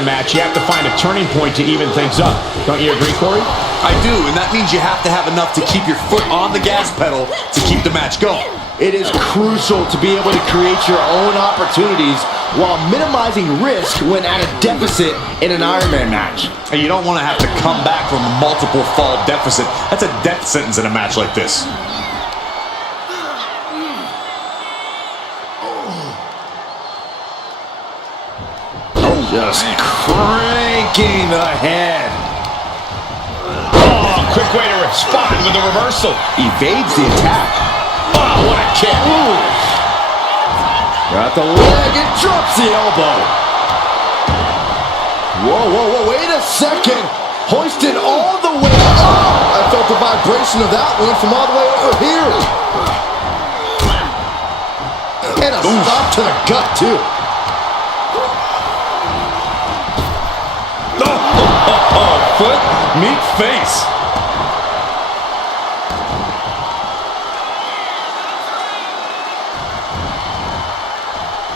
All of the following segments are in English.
Man match, you have to find a turning point to even things up. Don't you agree, Corey? I do, and that means you have to have enough to keep your foot on the gas pedal to keep the match going. It is crucial to be able to create your own opportunities while minimizing risk when at a deficit in an Iron Man match. And you don't want to have to come back from a multiple fall deficit. That's a death sentence in a match like this. Just cranking the head. Oh, quick way to respond with the reversal. Evades the attack. Oh, what a kick. Ooh. Got the leg and drops the elbow. Whoa, whoa, whoa, wait a second. Hoisted all the way up. I felt the vibration of that one from all the way over here. And a stop to the gut, too. Foot, meet face.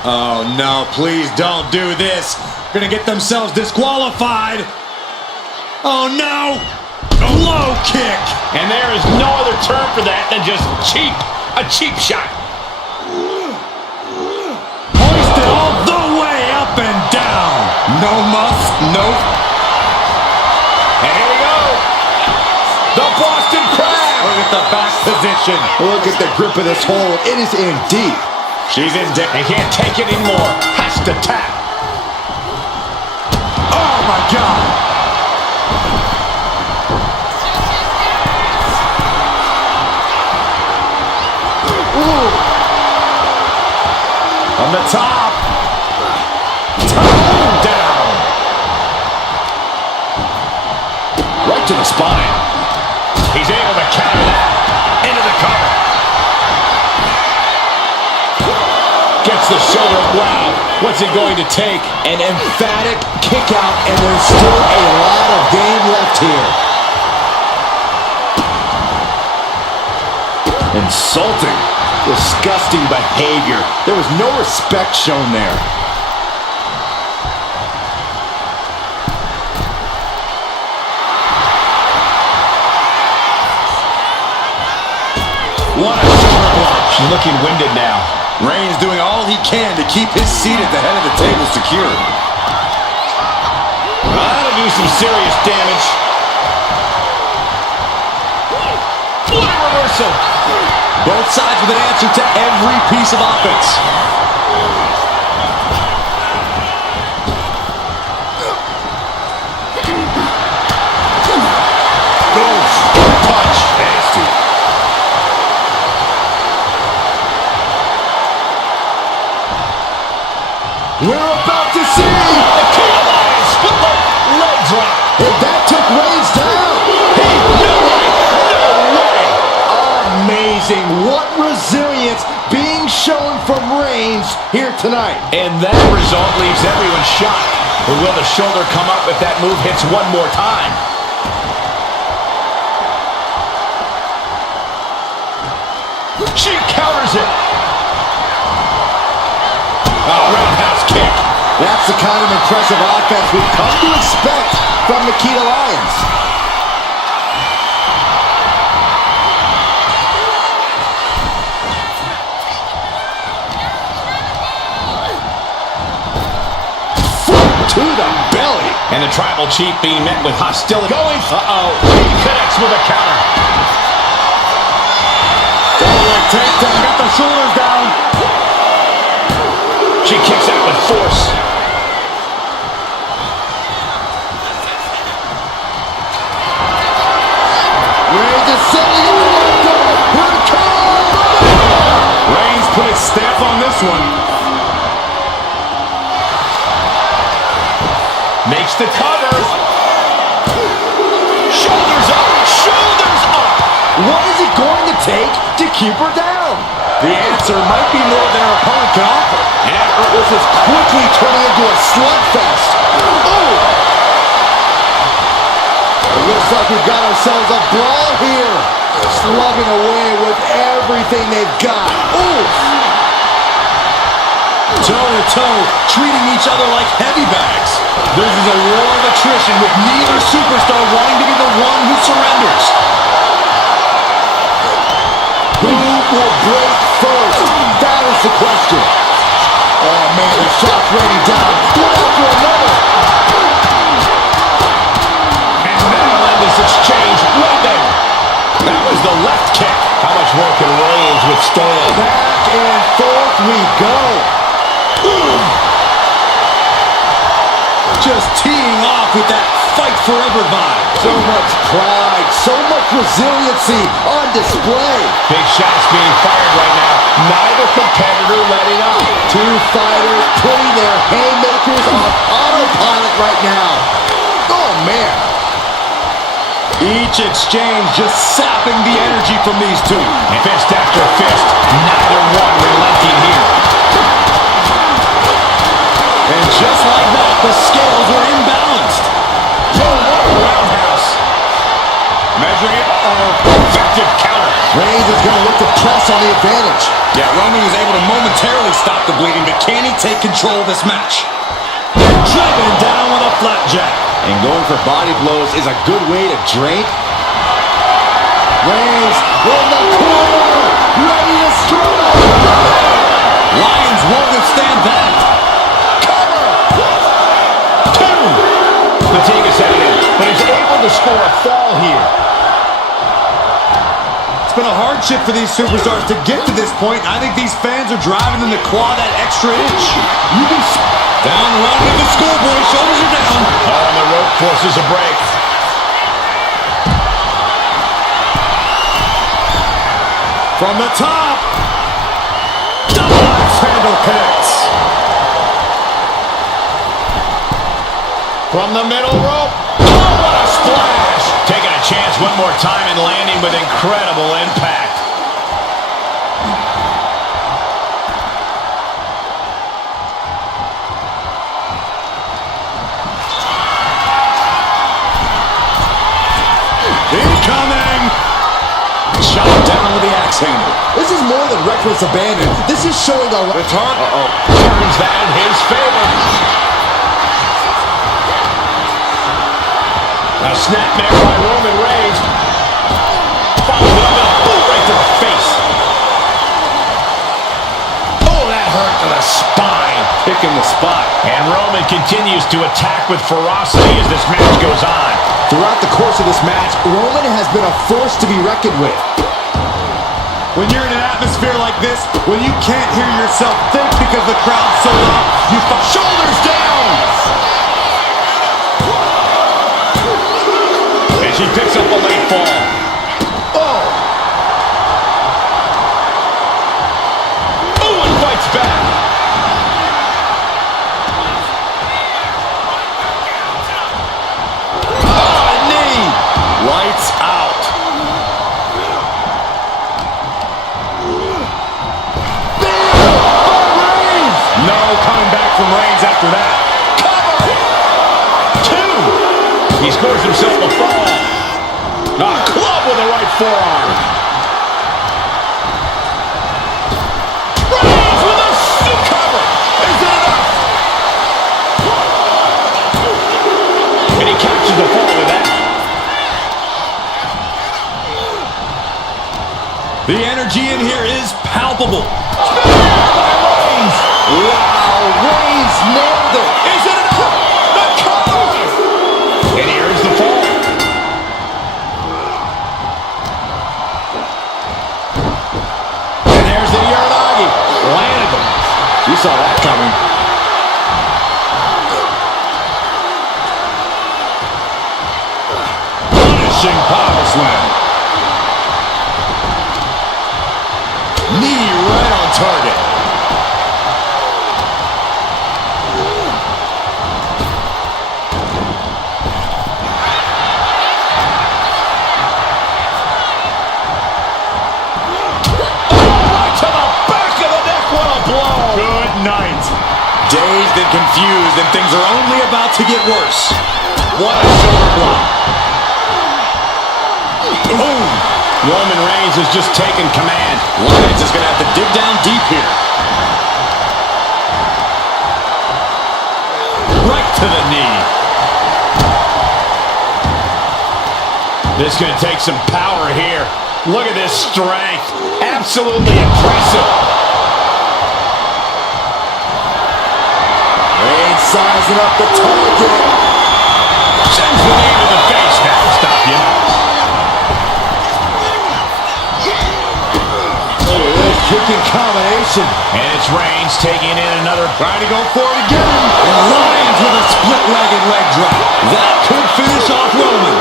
Oh no, please don't do this. Gonna get themselves disqualified. Oh no! Low kick! And there is no other term for that than just cheap. A cheap shot. Hoisted all the way up and down. No must, nope. And here we go. The Boston Crab. Look at the back position. Look at the grip of this hold. It is in deep. She's in deep. They can't take it anymore. Has to tap. Oh my God. Ooh. On the top. Down. Right to the spine. He's able to counter that. Into the cover. Gets the shoulder. Wow. What's it going to take? An emphatic kick out, and there's still a lot of game left here. Insulting. Disgusting behavior. There was no respect shown there. What a shoulder block. She's looking winded now. Reigns doing all he can to keep his seat at the head of the table secure. That'll do some serious damage. What a reversal. Both sides with an answer to every piece of offense. Punch. Nasty. We're about to see Nikita split leg drop. if that took Reigns down. No way. Amazing. What resilience being shown from Reigns here tonight. And that result leaves everyone shocked. But will the shoulder come up if that move hits one more time? She counters it. Oh, roundhouse kick. That's the kind of impressive offense we've come to expect from Nikita Lyons. Foot to the belly. And the Tribal Chief being met with hostility. Going. He connects with a counter. Takedown, got the shoulders down. She kicks out with force. Reigns is setting up. Here it comes. Reigns put his stamp on this one. Makes the cover. Shoulders up. Shoulders up. What is it going to take to keep her down? The answer might be more than her opponent can offer. And this is quickly turning into a slugfest. Oh! It looks like we've got ourselves a brawl here. Slugging away with everything they've got. Ooh! Toe to toe, treating each other like heavy bags. This is a war of attrition with neither superstar wanting to be the one who surrenders. Who will break first? That is the question. Oh, man, the shot's raining down. One after another. And that'll end this exchange right there. That was the left kick. How much more can Reigns withstand? Back and forth we go. Just teeing off with that fight forever vibe. So much pride, so much resiliency on display. Big shots being fired right now. Neither competitor letting up. Two fighters putting their haymakers on autopilot right now. Oh, man. Each exchange just sapping the energy from these two. Fist after fist. Neither one relenting here. And just like that, the scales were imbalanced. Oh, what a roundhouse. Measuring it. Effective counter. Reigns is going to look to press on the advantage. Yeah, Roman was able to momentarily stop the bleeding, but can he take control of this match? Driven down with a flapjack. And going for body blows is a good way to drink. Reigns in the corner, ready to strike. Lions won't withstand that. Fatigue is setting in, but he's able to score a fall here. It's been a hardship for these superstars to get to this point. I think these fans are driving them to claw that extra inch. Down the run with the schoolboy, shoulders are down. Oh, and the rope forces a break. From the top. Double axe handle connects. From the middle rope. Oh, what a splash. Taking a chance one more time and landing with incredible impact. Incoming. Shot down with the axe handle. This is more than reckless abandon. This is showing a... Turns that in his favor. A snapmare by Roman Reigns. Followed up with a boot right to the face. Oh, that hurt to the spine. Picking the spot. And Roman continues to attack with ferocity as this match goes on. Throughout the course of this match, Roman has been a force to be reckoned with. When you're in an atmosphere like this, when you can't hear yourself think because the crowd's so loud, you Shoulders down. And she picks up a late fall. Oh, and fights back. Oh, a knee. lights out. No coming back from Reigns after that. Cover! Two! He scores himself a fall. A club with a right forearm. Reigns with a cover. Is it enough? And he captures the fall with that. The energy in here is palpable. Wow, Reigns nailed it. Is it enough? The cover! And here's the fall. And there's the Uranagi. Landed them. You saw that coming. Punishing power slam. Knee right on target. Dazed and confused, and things are only about to get worse. What a shoulder block. Boom! Roman Reigns has just taken command. Lyons is going to have to dig down deep here. Right to the knee. This is going to take some power here. Look at this strength. Absolutely impressive. Reigns sizing up the target. Sends the knee to the face. That'll stop you. Look at this kicking combination. And it's Reigns taking in another. Trying to go for it again. And Lions with a split-legged leg drop. That could finish off Roman.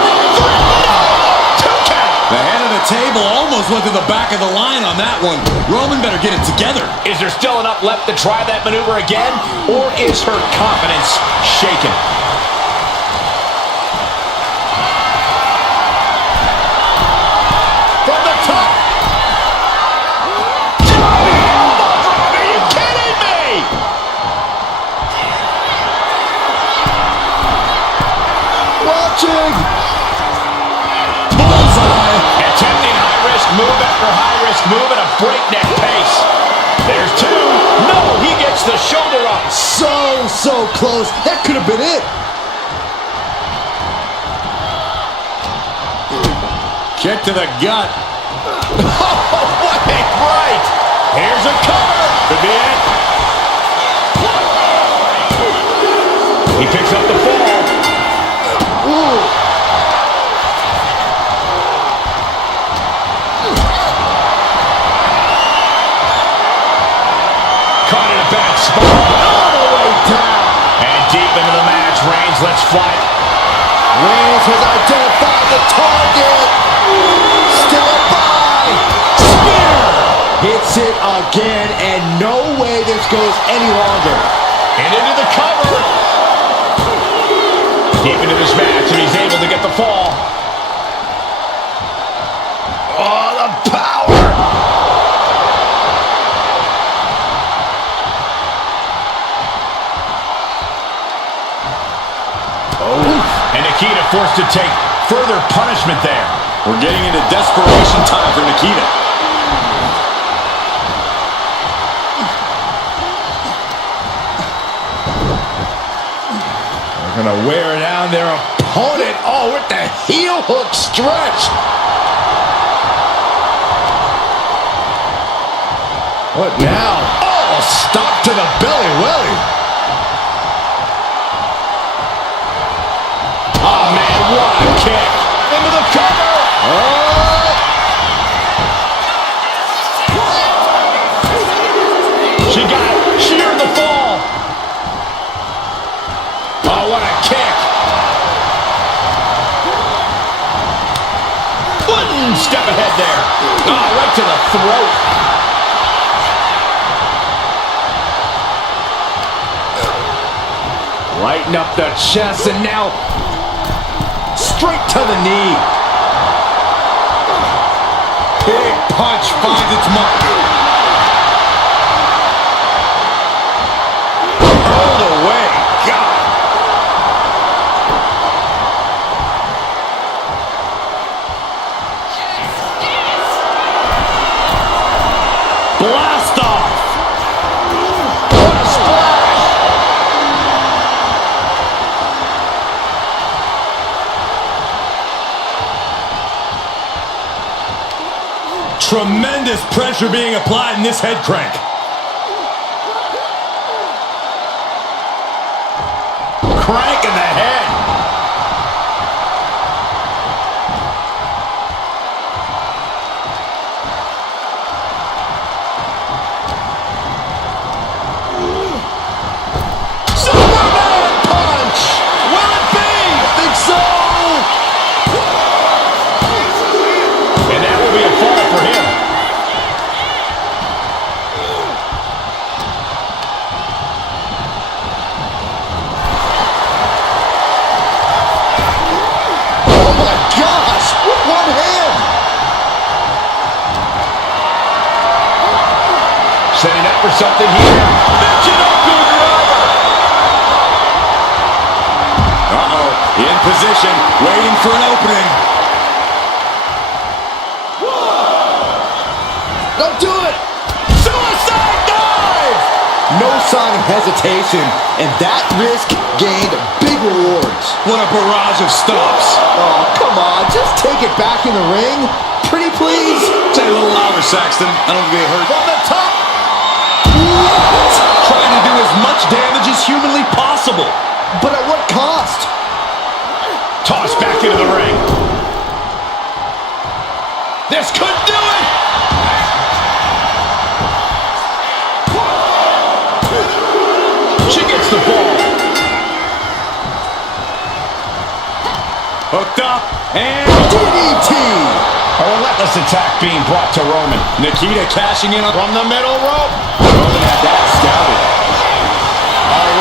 The head of the table almost went to the back of the line on that one. Roman better get it together. Is there still enough left to try that maneuver again? Or is her confidence shaken? From the top. Are you kidding me? Watching. Bullseye. Attempting high-risk move after high-risk move at a breakneck pace. There's two. No, he gets the shoulder up. So close. That could have been it. Kick to the gut. Oh, what a right. Here's a cover. Could be it. He picks up the fall. Ooh. Caught in a bad spot. All the way down. And deep into the match, Reigns lets fly. Reigns has identified the target. Still by. Spear. Hits it again, and no way this goes any longer. And into the cover. Deep into this match, and he's able to get the fall. Oh, the power. And Nikita forced to take further punishment there. We're getting into desperation time for Nikita. They're going to wear down their opponent. Oh, with the heel hook stretch. What now? Oh, stop to the belly welly. Oh, man, what a kick. Into the cover. Oh. She got it. She earned the fall. Oh, what a kick. Step ahead there. Oh, right to the throat. Lighten up the chest, and now straight to the knee. Big punch finds its mark. All the way. God. Blast off. What a splash. Tremendous pressure being applied in this head crank. Crank in the head. Superman punch. Will it be? I think so. And that will be a fall for him. Oh my gosh. With one hand. Setting up for something here. Michinoku driver. Uh-oh. In position, waiting for an opening. Don't do it. Suicide dive. no sign of hesitation, and that risk gained big rewards. What a barrage of stomps. Oh, come on, just take it back in the ring. Pretty please. Say a little louder, Saxton. I don't get hurt. From the top. What? Trying to do as much damage as humanly possible. But at what cost? Tossed back into the ring. This could do it! She gets the ball. Hooked up and DDT. A relentless attack being brought to Roman. Nikita cashing in From the middle rope. Roman had that scouted.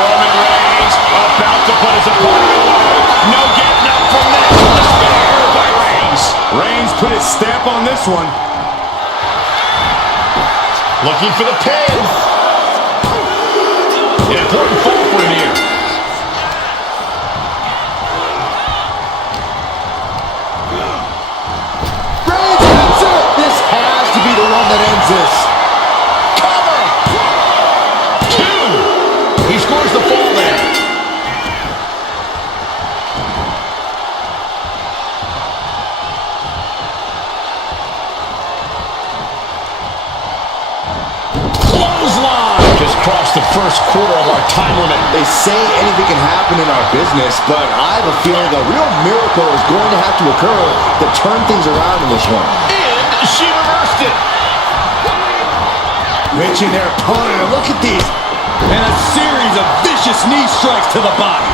Roman Reigns about to put his opponent away. No getting up from this. The spear by Reigns. Reigns put his stamp on this one. Looking for the pin. An important fall for him here. Reigns ends it. This has to be the one that ends this. Cover. 2. He scores the fall there. Clothesline. Just crossed the first quarter of our time limit. They say anything can happen in our business, but I have a feeling a real miracle is going to have to occur to turn things around in this one. And she reversed it. Reaching their opponent, and look at these. And a series of vicious knee strikes to the body.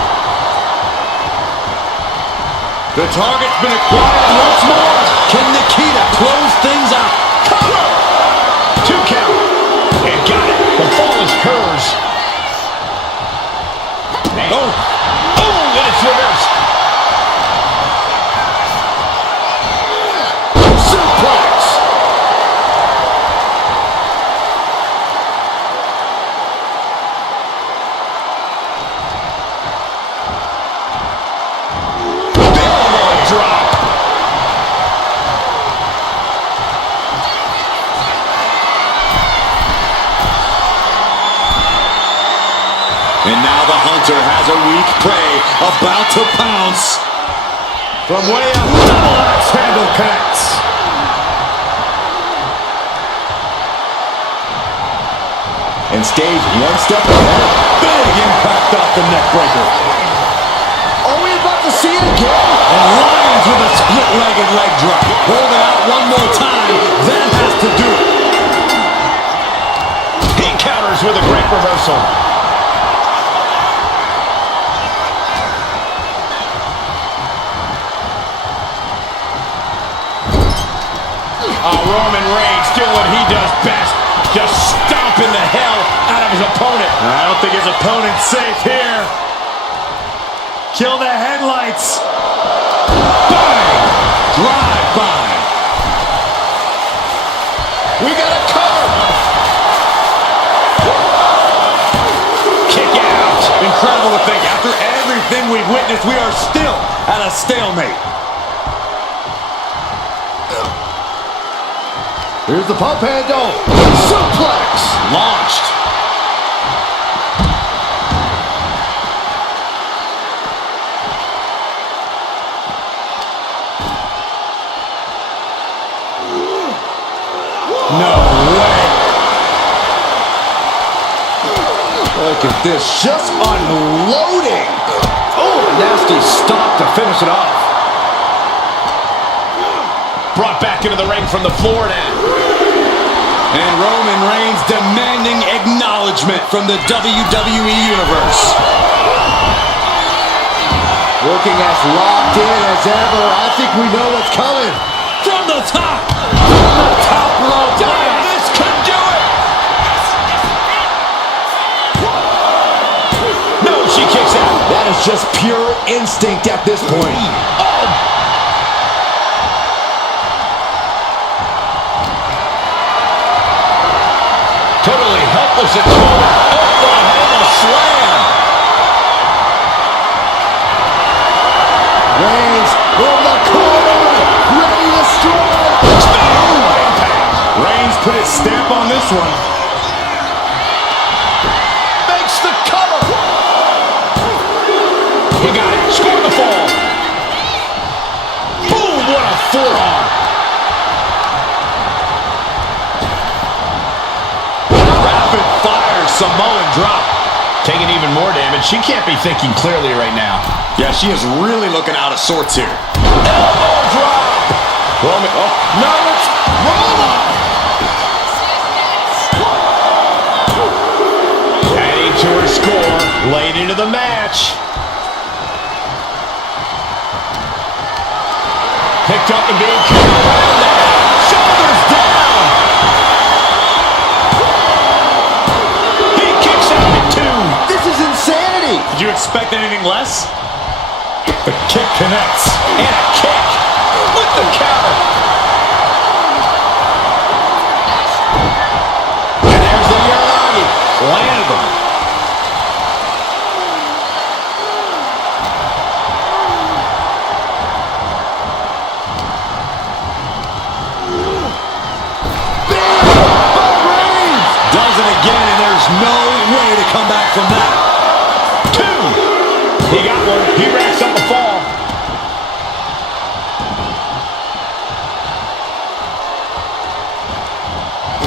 The target's been acquired once more. Can Nikita close things out? Cover. 2 count. And got it. The fall is hers. Oh, And it's reversed. Suplex. Elbow drop. and now the hunter has a weak prey about to pounce. From way up, double axe handle connects. And stays one step ahead. Big impact off the neck breaker. Are we about to see it again? And Lyons with a split-legged leg drop. Hold it out one more time. That has to do it. He counters with a great reversal. Roman Reigns doing what he does best. Just stomping the hell out of his opponent. I don't think his opponent's safe here. Kill the headlights. Bang! Drive-by. We got a cover. Kick out. Incredible to think, after everything we've witnessed, we are still at a stalemate. Here's the pump handle. Suplex. Launched. No way. Look at this, just unloading. Oh, a nasty stop to finish it off. Brought back into the ring from the floor now. And Roman Reigns demanding acknowledgement from the WWE Universe. Looking as locked in as ever. I think we know what's coming. From the top. From the top rope. This could do it. No, she kicks out. That is just pure instinct at this point. Totally helpless at the moment. Oh, the handle slam. Reigns in the corner, ready to strike. Reigns put his stamp on this one. score the fall. Boom, what a forearm. Rapid fire Samoan drop. Taking even more damage. She can't be thinking clearly right now. Yeah, she is really looking out of sorts here. Elbow drop. Roman, oh, no, it's Roma. Adding to her score, late into the match. Picked up and being carried around now. Shoulders down. He kicks out at 2. This is insanity. Did you expect anything less? The kick connects. And a kick with the counter. And there's the Uranagi. Landed them. Does it again, and there's no way to come back from that. 2. He got one. He racks up a fall.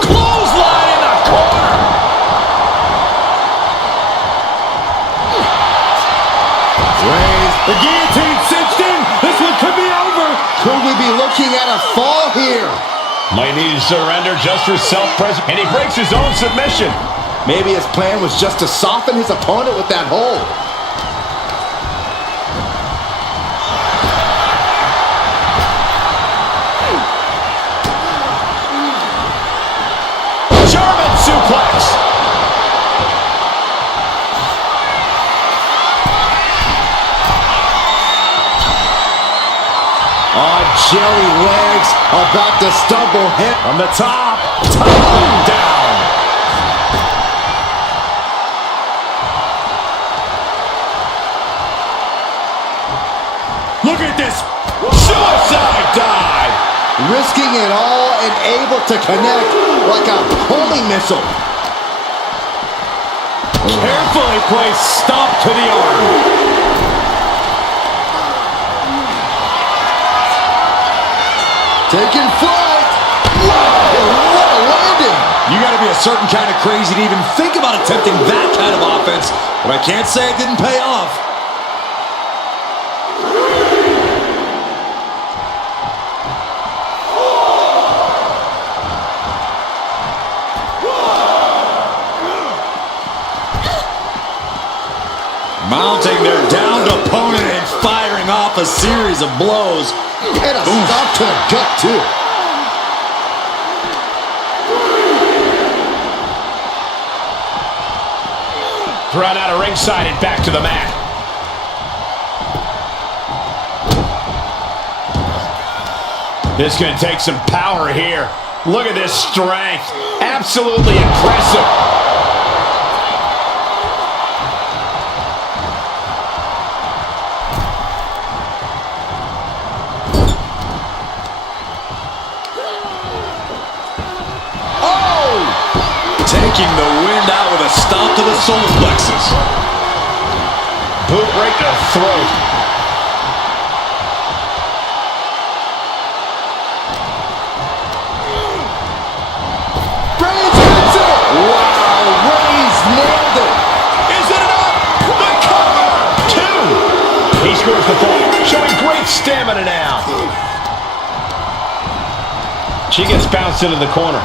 Clothesline in the corner. Reigns, the guillotine cinched in. This one could be over. Could we be looking at a fall here? Might need to surrender just for self-preservation. And he breaks his own submission. Maybe his plan was just to soften his opponent with that hold. German suplex. On jelly legs, about to stumble him. From the top, down. Look at this suicide dive. Risking it all and able to connect like a homing missile. Carefully placed stomp to the arm. Taking flight. Whoa, what a landing. You got to be a certain kind of crazy to even think about attempting that kind of offense, but I can't say it didn't pay off. Mounting their downed opponent and firing off a series of blows. And a stop to the gut, too. Thrown out of ringside and back to the mat. This is going to take some power here. Look at this strength. Absolutely impressive. Taking the wind out with a stomp to the solar plexus. Boot right to the throat. Reigns hits it. Wow, Reigns nailed it. Is it enough? The cover! 2. He scores the fall, showing great stamina now. She gets bounced into the corner.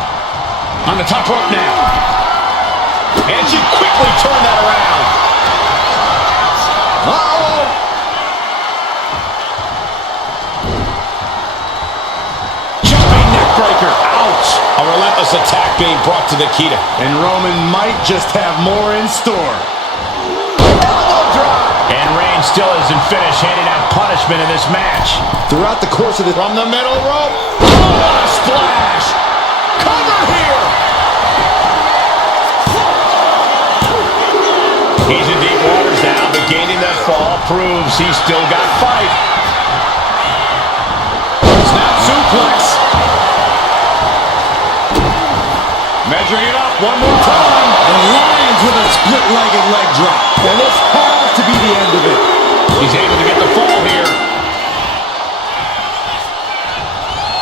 On the top rope now. And she quickly turned that around. Uh-oh. Jumping neck breaker. Ouch. A relentless attack being brought to Nikita. And Roman might just have more in store. Elbow drop. And Reigns still isn't finished handing out punishment in this match. Throughout the course of the... From the middle rope. Oh, what a splash. Cover here. He's in deep waters now, but gaining that fall proves he's still got fight. Snap suplex. Measuring it up one more time. And lands with a split-legged leg drop. And this has to be the end of it. He's able to get the fall here.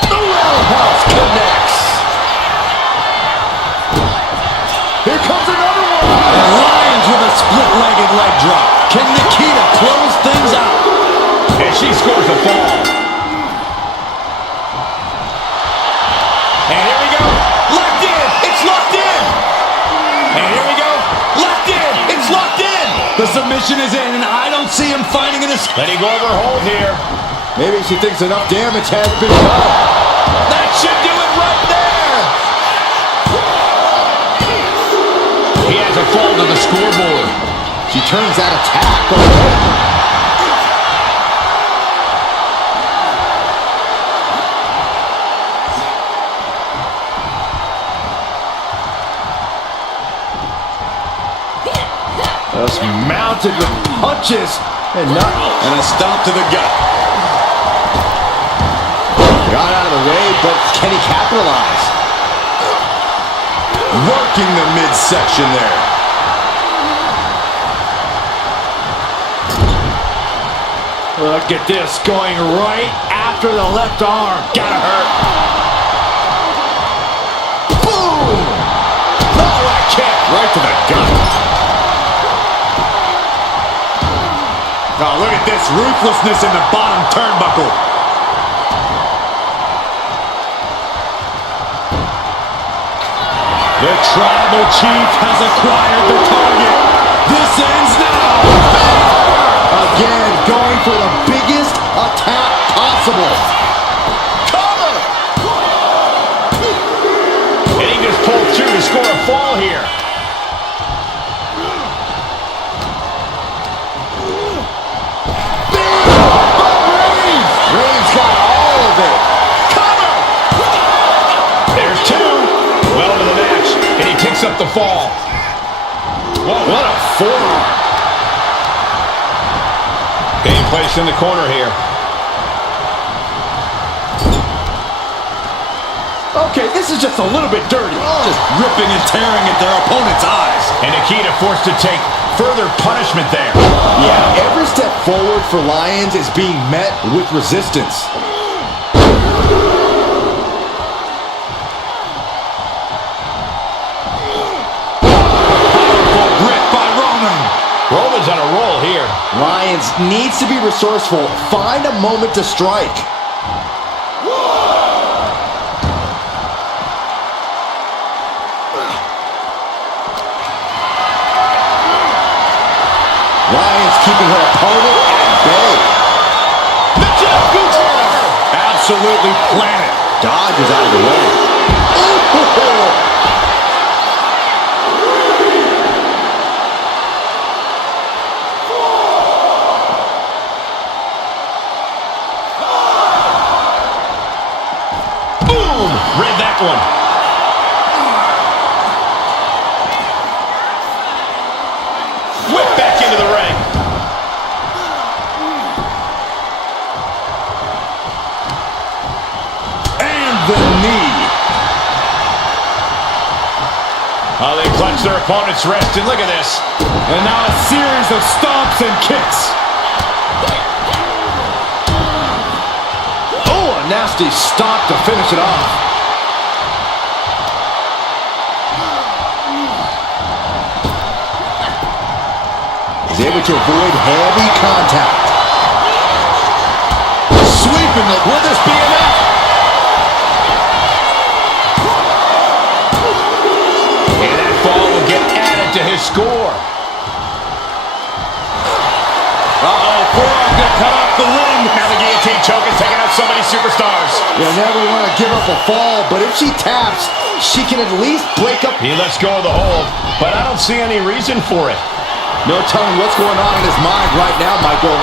The roundhouse connects. Here comes another one. And Lyons with a split-legged leg drop. Can Nikita close things out? And she scores the fall. And here we go. Locked in. It's locked in. And here we go. Locked in. It's locked in. The submission is in, and I don't see him finding an escape. Letting go of her hold here. Maybe she thinks enough damage has been done. That should do it right there. He has a fall to the scoreboard. She turns that attack away. Just mounted with punches and a stomp to the gut. got out of the way, but can he capitalize? Working the midsection there. Look at this, going right after the left arm. Gotta hurt. Boom! Oh, what a kick. Right to the gut. Oh, look at this ruthlessness in the bottom turnbuckle. The tribal chief has acquired the target. This ends now. Again, going for the biggest attack possible. Cover! And he just pulled through to score a fall here. Reigns got all of it. Cover! There's two. Well into the match, and he picks up the fall. Whoa, what a forearm. Being placed in the corner here. Okay, this is just a little bit dirty. Just ripping and tearing at their opponent's eyes. And Nikita forced to take further punishment there. Yeah, every step forward for Lyons is being met with resistance. Powerful grip by Roman. Roman's on a roll here. Lyons needs to be resourceful. Find a moment to strike. Lyons keeping her opponent at bay. The Jaguar! Absolutely planted. Dodges out of the way. Boom! Read that one. Whip back into the ring. And the knee. Oh, they clutch their opponent's wrist, and look at this. And now a series of stomps and kicks. Oh, a nasty stomp to finish it off. He's able to avoid heavy contact. Sweeping the... Will this be enough? And that fall will get added to his score. Uh-oh, forearm gonna cut off the ring. Now the guillotine choke is taking out so many superstars. You never want to give up a fall, but if she taps, she can at least break up. He lets go of the hold, but I don't see any reason for it. No telling what's going on in his mind right now, Michael.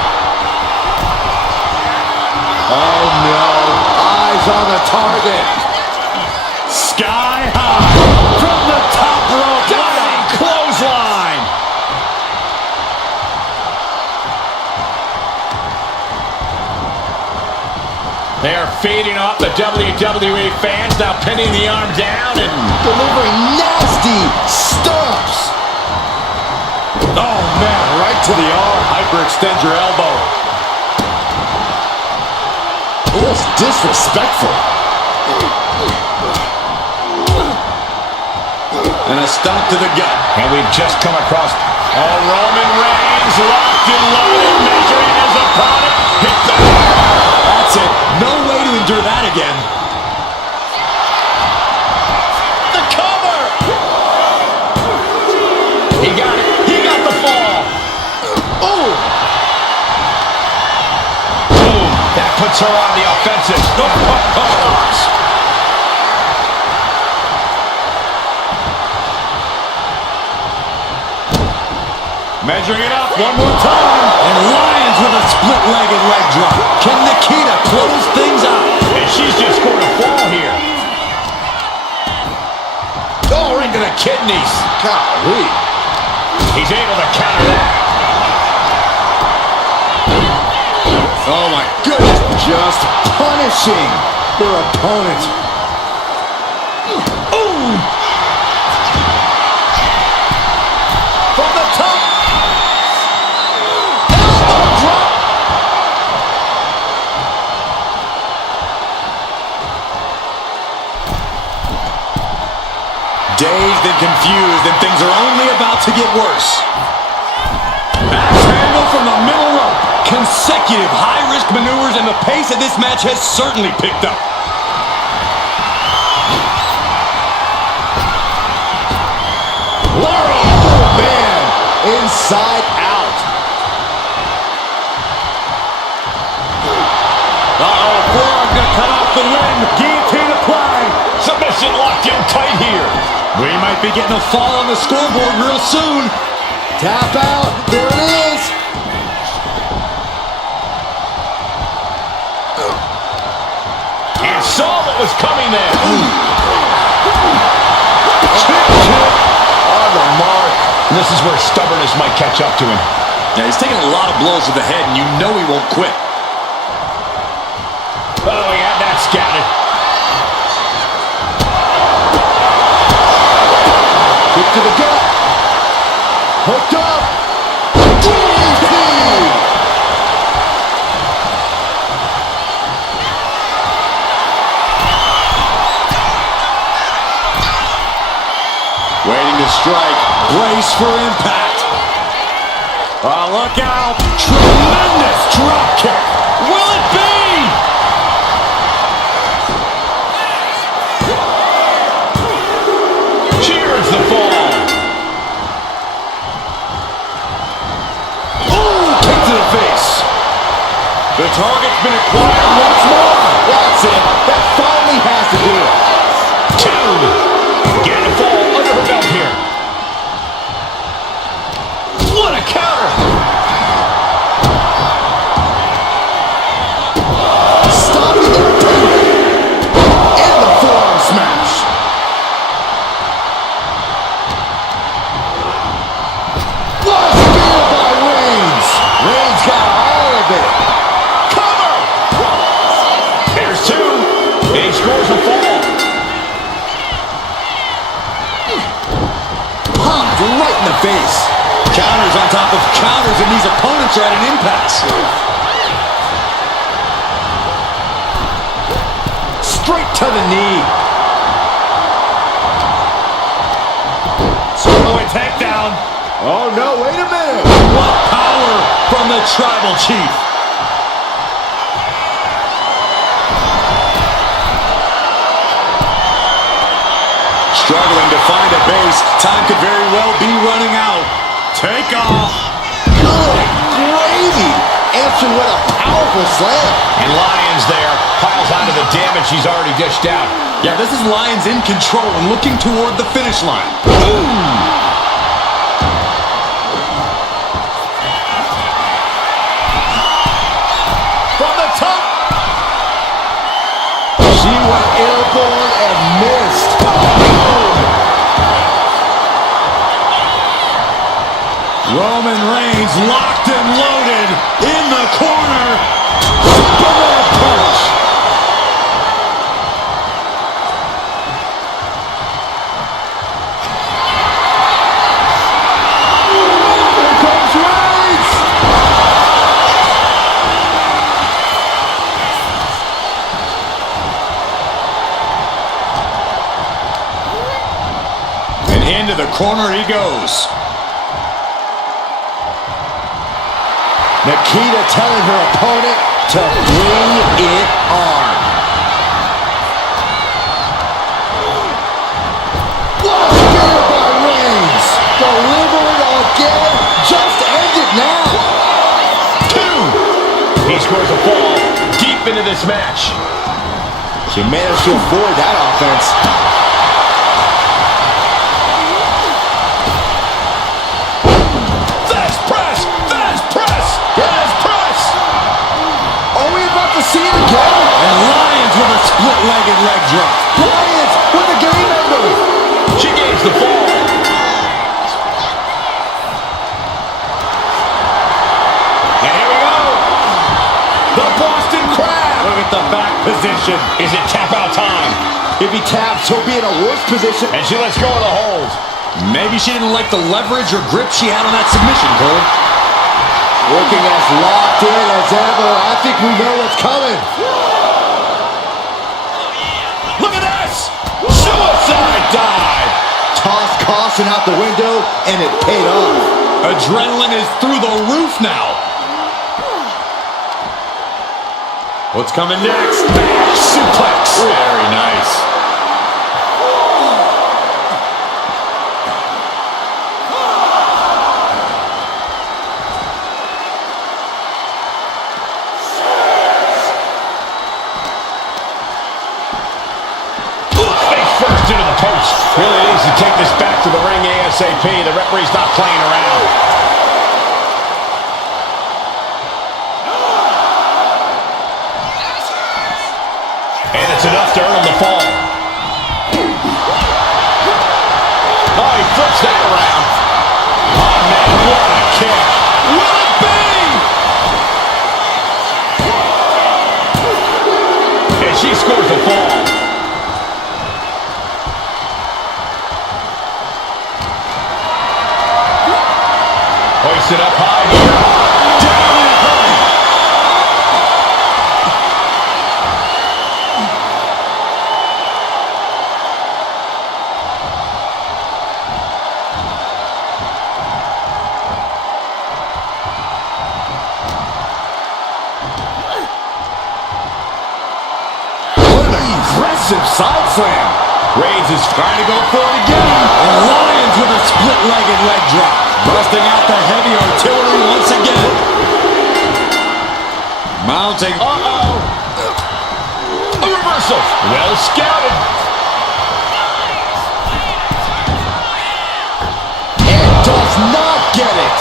Oh, no. Eyes on the target. Sky high. From the top rope. Diving clothesline. They are feeding off the WWE fans, now pinning the arm down and Delivering nasty stomps. Oh, man, right to the arm. Hyperextend your elbow. Oh, it's disrespectful. And a stomp to the gut. And we've just come across Roman Reigns locked and loaded, measuring his opponent. Hit the... That's it. No way to endure that again. The cover! He got it. He got the fall. Oh! Boom. That puts her on the offensive. Measuring it up one more time. And Lyons with a split-legged leg drop. Can Nikita close things out? And she's just scored a fall here. Oh, right to the kidneys. Golly. He's able to counter that. Oh, my goodness. Just punishing their opponent. Ooh! From the top. Elbow drop. Dazed and confused, and things are only about to get worse. Axe handle from the middle rope. Consecutive high-risk maneuvers, and the pace of this match has certainly picked up. Laurel, oh, man. Inside out. Uh-oh, forearm gonna cut off the win. Guillotine applied. Submission locked in tight here. We might be getting a fall on the scoreboard real soon. Tap out. There it is. And saw what was coming there. On the mark. This is where stubbornness might catch up to him. Yeah, he's taking a lot of blows to the head, and you know he won't quit. Oh, he had that scouted. Kick to the gut. Hooked up. DDT. Waiting to strike. Brace for impact. Oh, look out. Tremendous drop kick. Will it be? Cheers the fall. Ooh, kick to the face. The target's been acquired once more. That's it. That finally has to do it. Two. Getting a fall under her belt here. What a counter. Stopping the pin. And the forearm smash. What a spear by Reigns. Reigns got all of it. Cover. There's two. And he scores a fall. Pumped right in the face. Counters on top of counters, and these opponents are at an impasse. Straight to the knee. Sirloin takedown. Oh no, wait a minute. What power from the Tribal Chief. Struggling to find a base. Time could very well be running out. Take off. Good gravy. Answering with a powerful slam. And Lyons there piles onto the damage he's already dished out. Yeah, this is Lyons in control and looking toward the finish line. From the top. She went airborne and missed. Roman Reigns locked and loaded in the corner. Superman punch. Here comes Reigns. corner he goes. Nikita telling her opponent to bring it on. What a spear by Reigns. Delivering again. Just end it now. 2. He scores a fall deep into this match. She managed to avoid that offense. Fast press! Fast press! Fast press! Are we about to see it again? And Lyons with a split-legged leg drop. Lyons with a game ender. She gains the fall. And here we go. The Boston Crab. Look at the back position. Is it tap out time? If he taps, he'll be in a worse position. And she lets go of the hold. Maybe she didn't like the leverage or grip she had on that submission, Cole. Looking as locked in as ever. I think we know what's coming. Look at this. Suicide dive. Tossed caution out the window, and it paid off. Adrenaline is through the roof now. What's coming next? Back suplex. Very nice. Face first into the post. Really needs to take this back to the ring ASAP. The referee's not playing around. And it's enough to earn him the fall. Oh, he flips that around. Oh, man, what a kick. Will it be? And she scores the fall. Hoisted up high here. Down in a hurry. Aggressive side slam. Reigns is trying to go for it again. And Lyons with a split-legged leg drop. Busting out the heavy artillery once again. Mounting. Uh-oh. A reversal. Well scouted. And does not get it.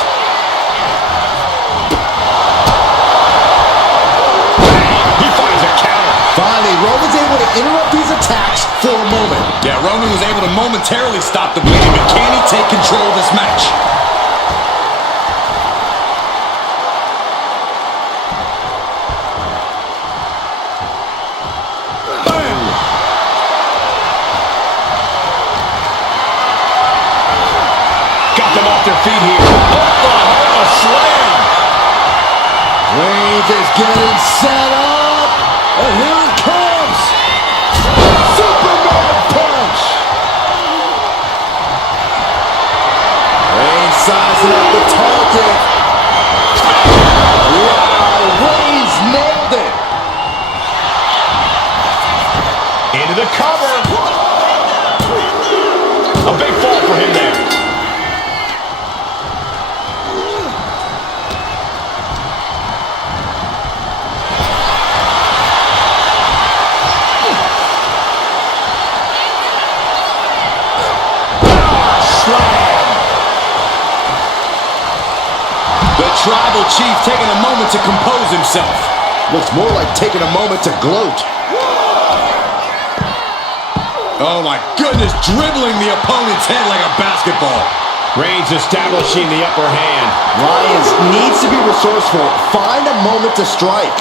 He finds a counter. Finally, Roman's able to interrupt these attacks for a moment. Yeah, Roman was able to momentarily stop the bleeding, but can he take control of this match? Boom. Got them off their feet here. Oh, a slam. Reigns is getting set up. And here it comes. Superman punch. Reigns sizing up the target. Wow, Reigns nailed it. Into the cover. A big fall for him there. Tribal Chief taking a moment to compose himself. Looks more like taking a moment to gloat. Oh my goodness, dribbling the opponent's head like a basketball. Reigns establishing the upper hand. Lyons needs to be resourceful. Find a moment to strike.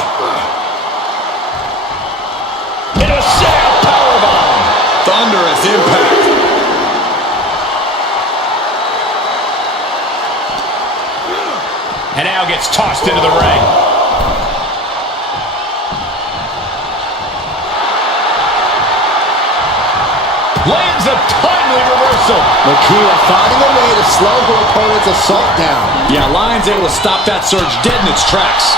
And a sad powerbomb. Thunderous impact. And now gets tossed into the ring. Lands a timely reversal. reversal. Nikita finding a way to slow her opponent's assault down. Yeah, Lion's able to stop that surge dead in its tracks.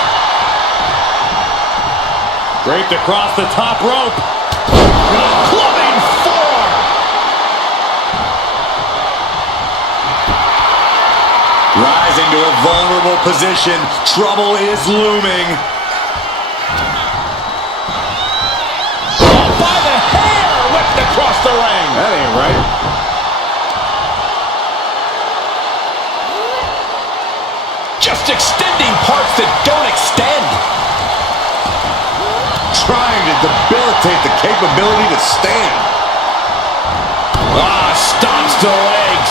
Draped across the top rope. Clubbing forearm. Rising to a vulnerable position. Trouble is looming. By the hair, whipped across the ring. That ain't right. Just extending parts that don't extend. Trying to debilitate the capability to stand. Stomps to legs.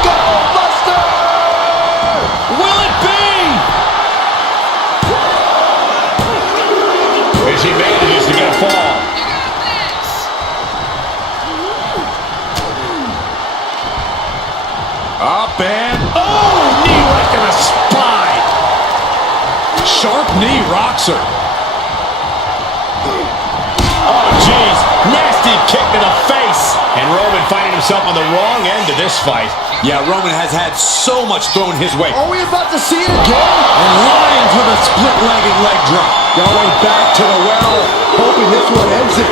Go, Buster! Will it be? As he manages to get a fall. Up and... Oh, knee right to the spine. Sharp knee rocks her. Oh, jeez. Nasty kick to the face. And Roman finding himself on the wrong end of this fight. Yeah, Roman has had so much thrown his way. Are we about to see it again? And Lions with a split-legged leg drop. Going back to the well, hoping this one ends it.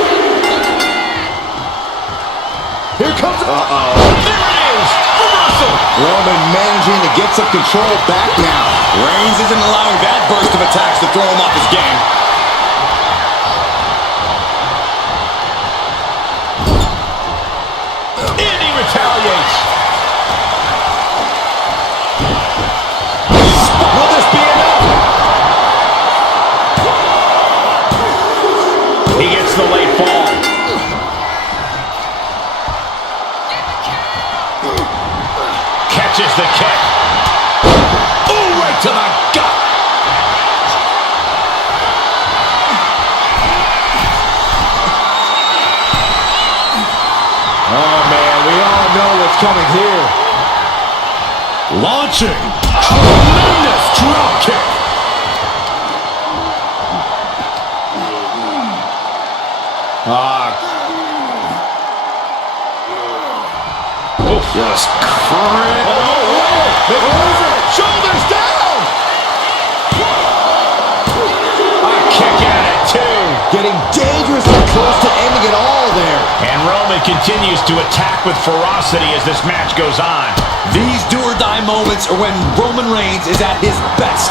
Here comes... There it is. Reversal. Roman managing to get some control back now. Reigns isn't allowing that burst of attacks to throw him off his game. And he retaliates. Will this be enough? He gets the late fall. Catches the kick. Ooh, right to the gut. Oh, man, we all know what's coming here. Launching. Tremendous drop kick. Just Shoulders down. A kick out at two. getting dangerously close to ending it all there. And Roman continues to attack with ferocity as this match goes on. These do-or-die moments are when Roman Reigns is at his best.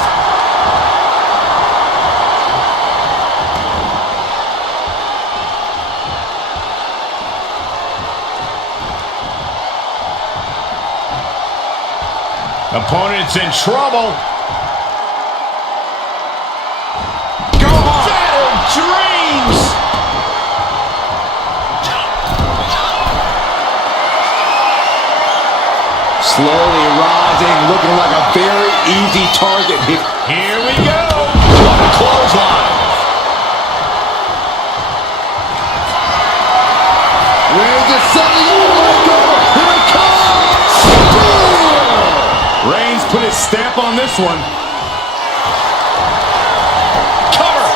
Opponent's in trouble. Go on! Shattered dreams! Slowly rising, looking like a very easy target. Here we go. What a clothesline. Reigns is suddenly let go. Here it comes! Reigns put his stamp on this one. Cover.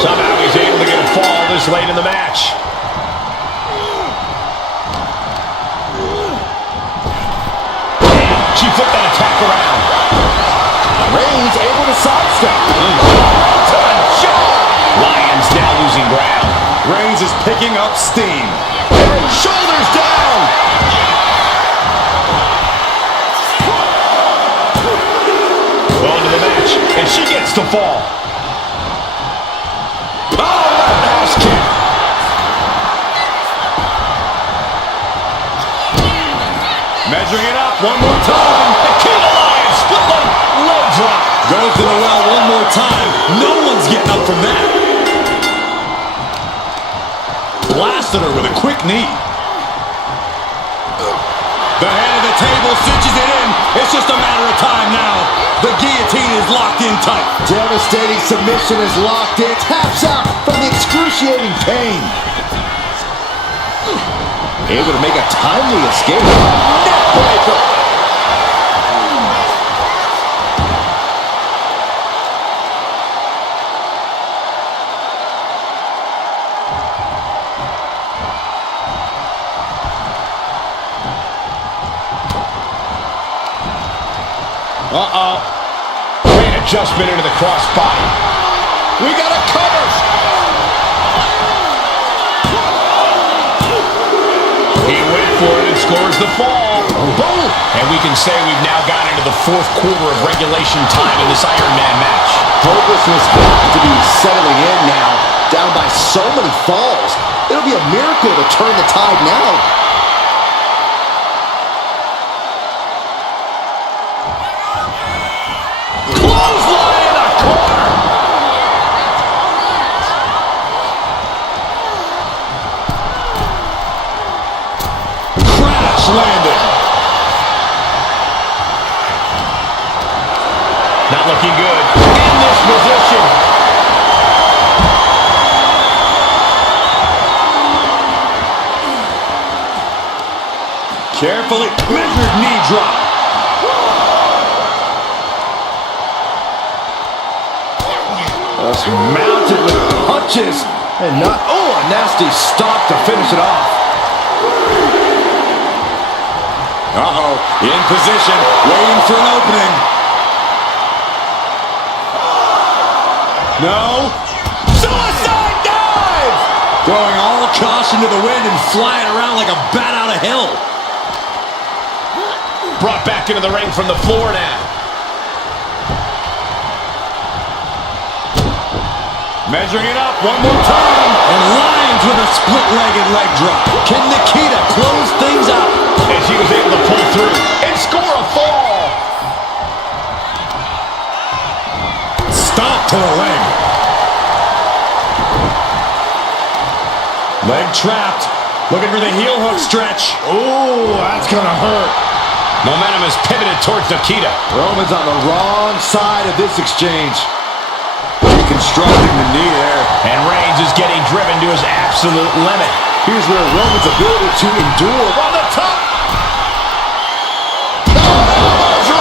Somehow he's able to get a fall this late in the match. She flipped that attack around. Reigns able to sidestep. To the jaw. Lions now losing ground. Reigns is picking up steam. Shoulders down. Going to the match, and she gets the fall. Oh, roundhouse kick. Measuring it up one more time. Nikita Lions split leg drop. Goes to the well one more time. No one's getting up from that. Blasted her with a quick knee. The head of the table cinches it in. It's just a matter of time now. The guillotine is locked in tight. Devastating submission is locked in. Taps out from the excruciating pain. Able to make a timely escape. Neckbreaker. Uh-oh. Great adjustment into the crossbody. We got a cover. He went for it and scores the fall. Boom! And we can say we've now got into the fourth quarter of regulation time in this Iron Man match. Hopelessness has to be settling in now. Down by so many falls. It'll be a miracle to turn the tide now. Clothesline in the corner. Crash landed. Not looking good. In this position. Carefully measured knee drop. Just mounted with punches and not, oh, a nasty stop to finish it off. Uh-oh, in position, waiting for an opening. No. Suicide dive! Throwing all caution to the wind and flying around like a bat out of hell. Brought back into the ring from the floor now. Measuring it up one more time. And Lyons with a split-legged leg drop. Can Nikita close things out? And she was able to pull through and score a fall. Stop to the leg. Leg trapped. Looking for the heel hook stretch. Oh, that's gonna hurt. Momentum is pivoted towards Nikita. Roman's on the wrong side of this exchange. Reconstructing the knee there. And Reigns is getting driven to his absolute limit. Here's where Roman's ability to endure. On the top.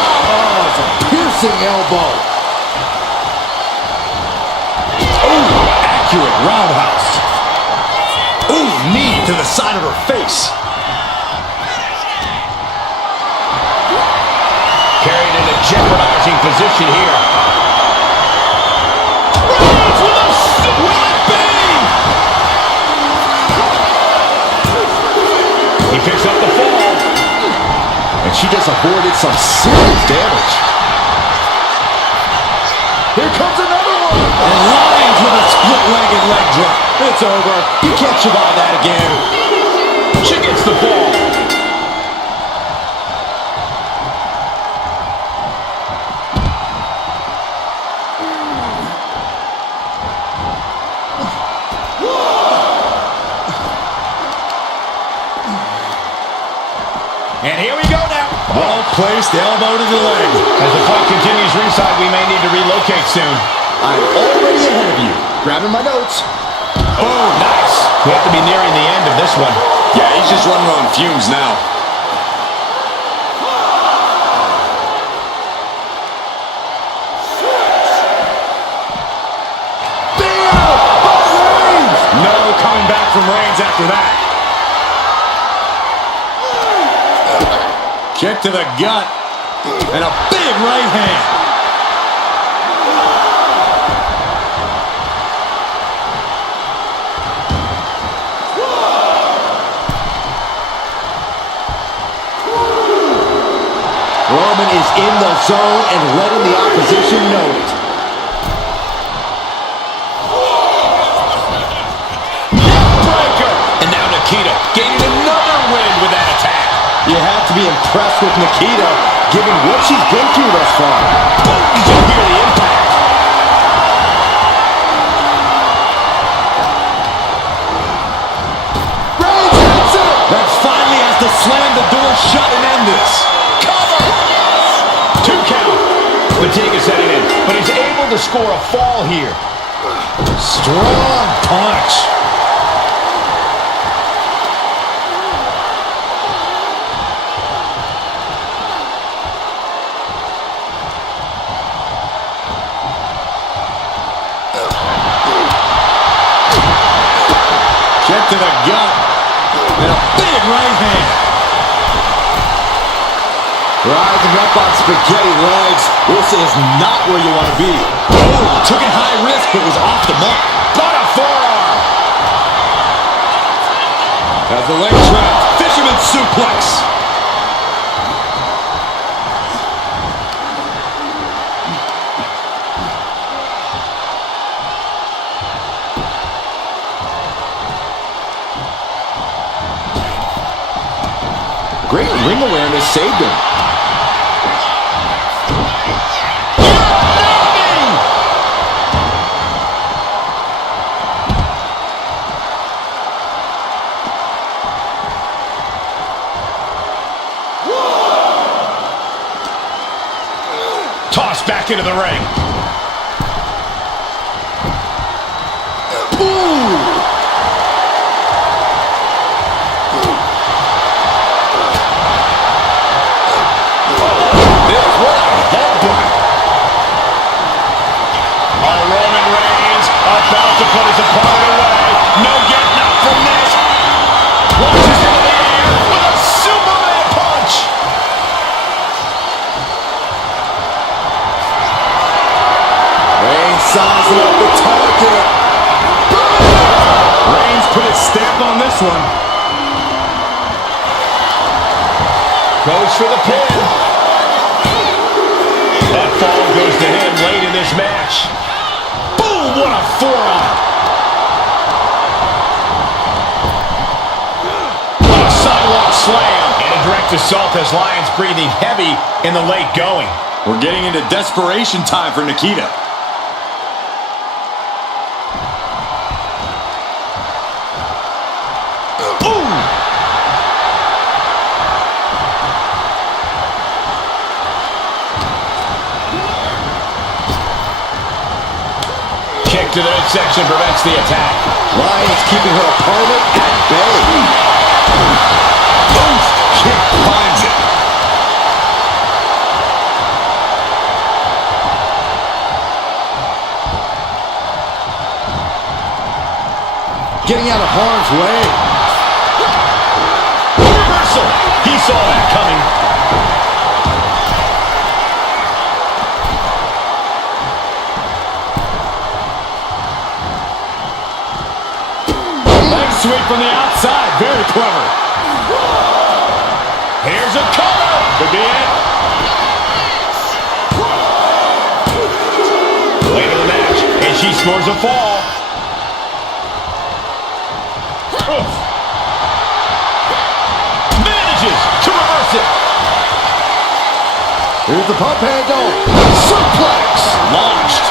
Oh, it's a piercing elbow. Oh, accurate roundhouse. Oh, knee to the side of her face. Carried into jeopardizing position here. He picks up the fall. And she just avoided some serious damage. Here comes another one. And Lyons with a split-legged leg drop. It's over. You can't survive that again. She gets the fall. And here we go now. Well-placed elbow to the leg. As the fight continues ringside, we may need to relocate soon. I'm already ahead of you. Grabbing my notes. Oh, nice. We have to be nearing the end of this one. Yeah, he's just running on fumes now. No coming back from Reigns after that. Kick to the gut. And a big right hand. Roman is in the zone and letting the opposition know it. Neckbreaker. And now Nikita gaining another win with that attack. You have to be impressed with Nikita, given what she's been through thus far. Boom, you can hear the impact. Reigns hits it! That finally has to slam the door shut and end this. Cover. 2 count. Fatigue is setting in, but he's able to score a fall here. Strong punch. Kick to the gut. And a big right hand. Rising up on spaghetti legs. This is not where you want to be. Oh, took it high risk, but was off the mark. Got a forearm. As the leg trap, fisherman suplex. Great ring awareness saved him. Tossed back into the ring. About to put his opponent away. No getting up from this. Launches into the air with a Superman punch. Reigns sizing up the target. Reigns put his stamp on this one. Goes for the pin. That fall goes to him late in this match. What a forearm! What a sidewalk slam! And a direct assault as Lions breathing heavy in the late going. We're getting into desperation time for Nikita. To the midsection prevents the attack. Lions keeping her opponent at bay. Boost kick finds it. Getting out of harm's way. Reversal. He saw that coming. Sweep from the outside. Very clever. Here's a cover. Could be it. Late in the match, and she scores a fall. Oof. Manages to reverse it. Here's the pump handle. Suplex. Launched.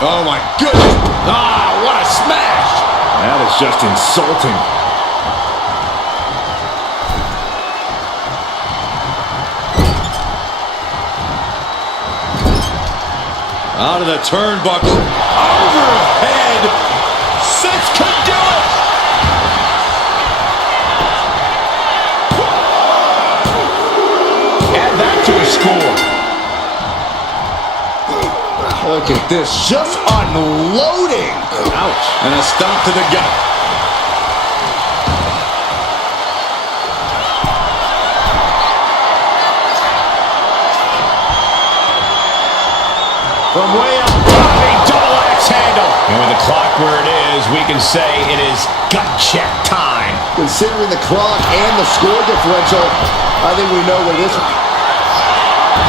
Oh my goodness. Ah, what a smash. That is just insulting. Out of the turnbuckle. Overhead. Six could do it. Add that to a score. Look at this, just unloading. Ouch. And a stomp to the gut. From way up top, a double axe handle. And with the clock where it is, we can say it is gut check time. Considering the clock and the score differential, I think we know where this one.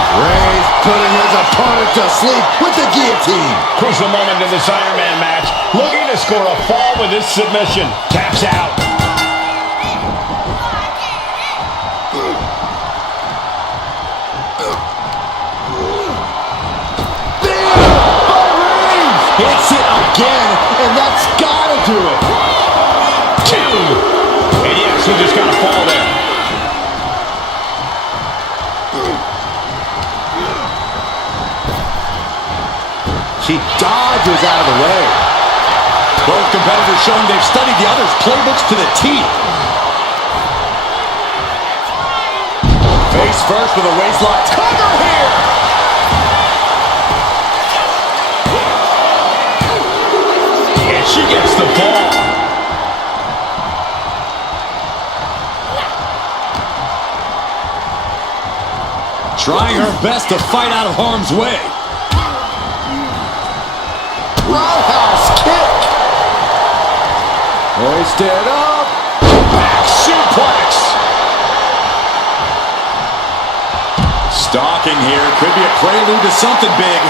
Reigns putting his opponent to sleep with the guillotine. Crucial moment in this Iron Man match. Looking to score a fall with this submission. Taps out. Hits it again, and that's gotta do it. Two. And yes, he just got a fall there. She dodges out of the way. Both competitors showing they've studied the other's playbooks to the T. Face first with a waistlock. Cover here. And she gets the fall. Trying her best to fight out of harm's way. Roundhouse kick. Hoisted up. Back suplex. Stalking here. Could be a prelude to something big.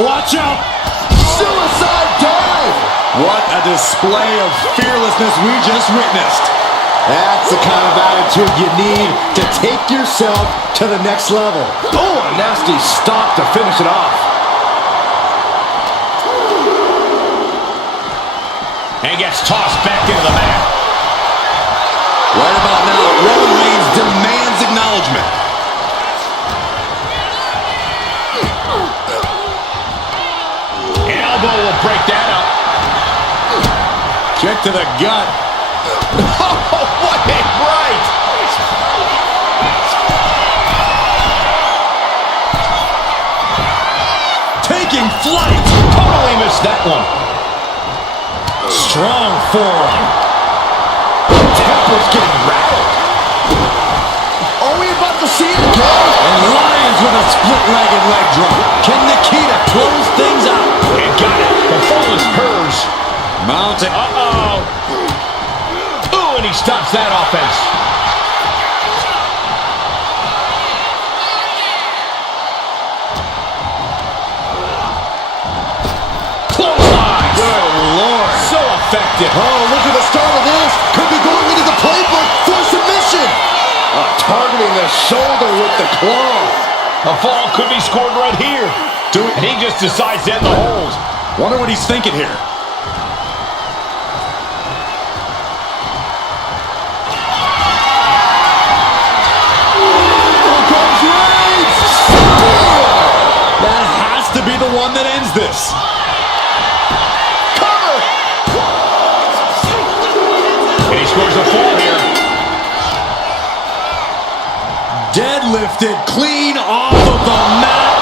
Watch out. Suicide dive. What a display of fearlessness we just witnessed. That's the kind of attitude you need to take yourself to the next level. Oh, a nasty stop to finish it off. And gets tossed back into the mat. Right about now, Roman Reigns demands acknowledgement. An elbow will break that up. Kick to the gut. Oh, what a right! Taking flight. Totally missed that one. Strong forearm. Temper's getting rattled. Are we about to see it again? And Lions with a split-legged leg drop. Can Nikita close things out? And got it. The fall is hers. Mounting. Uh-oh. Ooh, and he stops that offense. Clothesline. Good Lord. So effective. Oh, look at the start of this. Could be going into the playbook for submission. Targeting the shoulder with the claw. A fall could be scored right here. And he just decides to end the hold. Wonder what he's thinking here. Here comes Reigns. That has to be the one that ends this. Cover. And he scores a fall here. Deadlifted clean off of the mat.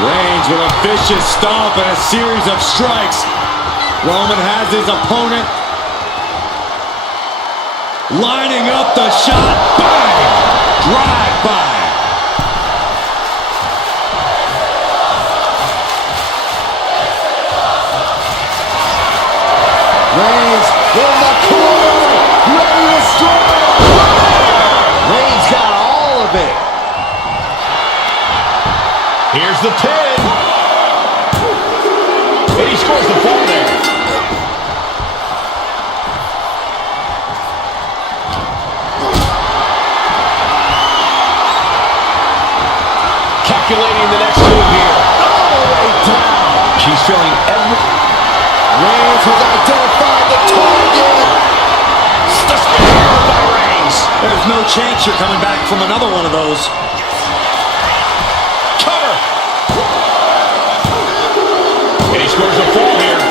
Reigns with a vicious stomp and a series of strikes. Roman has his opponent lining up the shot. Bang! Drive by. Reigns in the corner, ready to strike. Reigns got all of it. Here's the pin. And he scores the fall there. Calculating the next move here. All the way down. She's feeling every... Reigns has identified the target. The spear by Reigns. There's no chance you're coming back from another one of those. Cover. And he scores a fall here.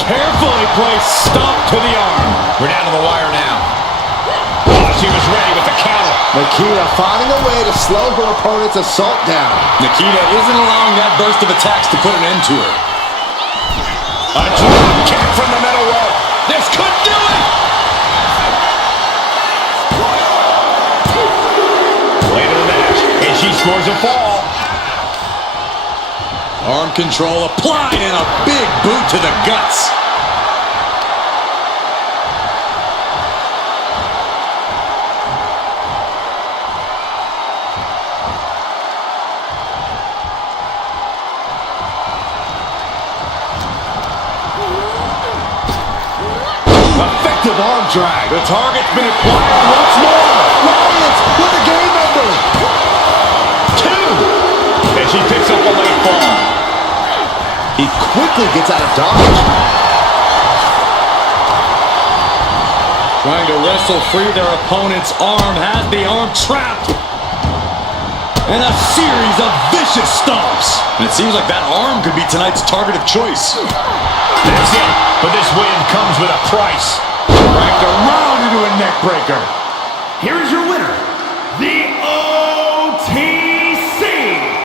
Carefully placed stomp to the arm. We're down to the wire now. Oh, she was ready with the counter. Nikita finding a way to slow her opponent's assault down. Nikita isn't allowing that burst of attacks to put an end to her. A drop kick from the middle rope. This could do it. Late in the match, and she scores a fall. Arm control applied and a big boot to the guts. Effective arm drag. The target's been acquired once more. Lions with a game number. 2. And she picks up a late fall. He quickly gets out of dodge. Trying to wrestle free their opponent's arm, has the arm trapped. And a series of vicious stomps. And it seems like that arm could be tonight's target of choice. That's it. But this win comes with a price. Cranked around into a neck breaker. Here is your winner, the